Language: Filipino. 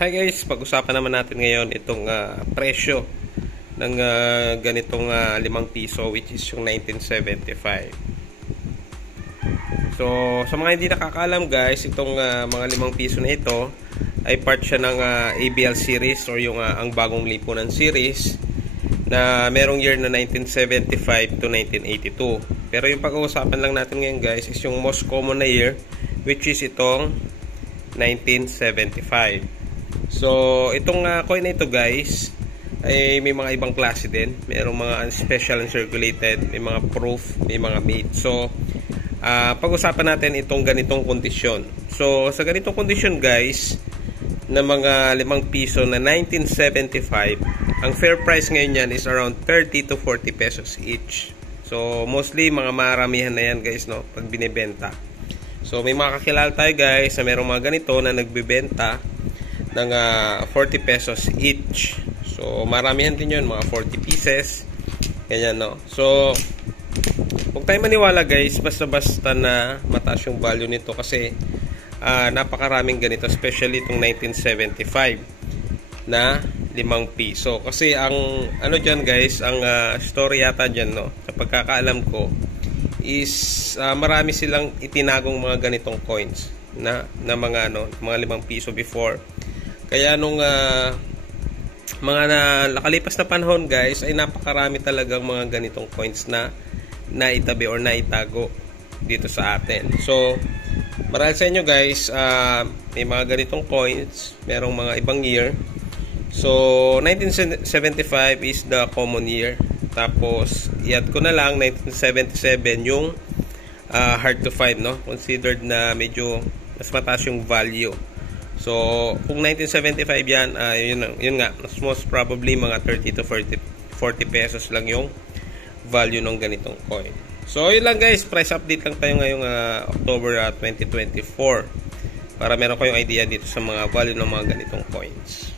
Hi guys, pag-usapan naman natin ngayon itong presyo ng ganitong 5 piso, which is yung 1975. So sa mga hindi nakakaalam guys, itong mga 5 piso na ito ay part siya ng ABL series or yung ang bagong lipunan series na merong year na 1975 to 1982. Pero yung pag-uusapan lang natin ngayon guys is yung most common na year, which is itong 1975. So, itong coin na ito guys ay may mga ibang klase din. Mayroong mga special and circulated, may mga proof, may mga made. So, pag-usapan natin itong ganitong kondisyon. So, sa ganitong kondisyon guys, na mga 5 piso na 1975, ang fair price ngayon yan is around 30 to 40 pesos each. So, mostly mga maramihan na yan guys, no, pag binibenta. So, may mga kakilala tayo guys na mayroong mga ganito na nagbibenta ng 40 pesos each. So, maramihan din yun, mga 40 pieces. Ganyan, no? So, huwag tayo maniwala guys, basta-basta na mataas yung value nito kasi napakaraming ganito, especially itong 1975 na 5 piso. Kasi ang ano dyan guys, ang story yata dyan, no? Sa pagkakaalam ko, is marami silang itinagong mga ganitong coins na mga mga 5 piso before. Kaya nung mga nakalipas na panahon guys, ay napakarami talagang mga ganitong coins na naitabi or naitago dito sa atin. So, marahil sa inyo guys, may mga ganitong coins, merong mga ibang year. So, 1975 is the common year. Tapos, i-add ko na lang 1977 yung hard to find, no? Considered na medyo mas mataas yung value. So, kung 1975 yan, yun nga, most probably mga 30 to 40 pesos lang yung value ng ganitong coin. So, yun lang guys, price update lang tayo ngayong October 2024 para meron kayong idea dito sa mga value ng mga ganitong coins.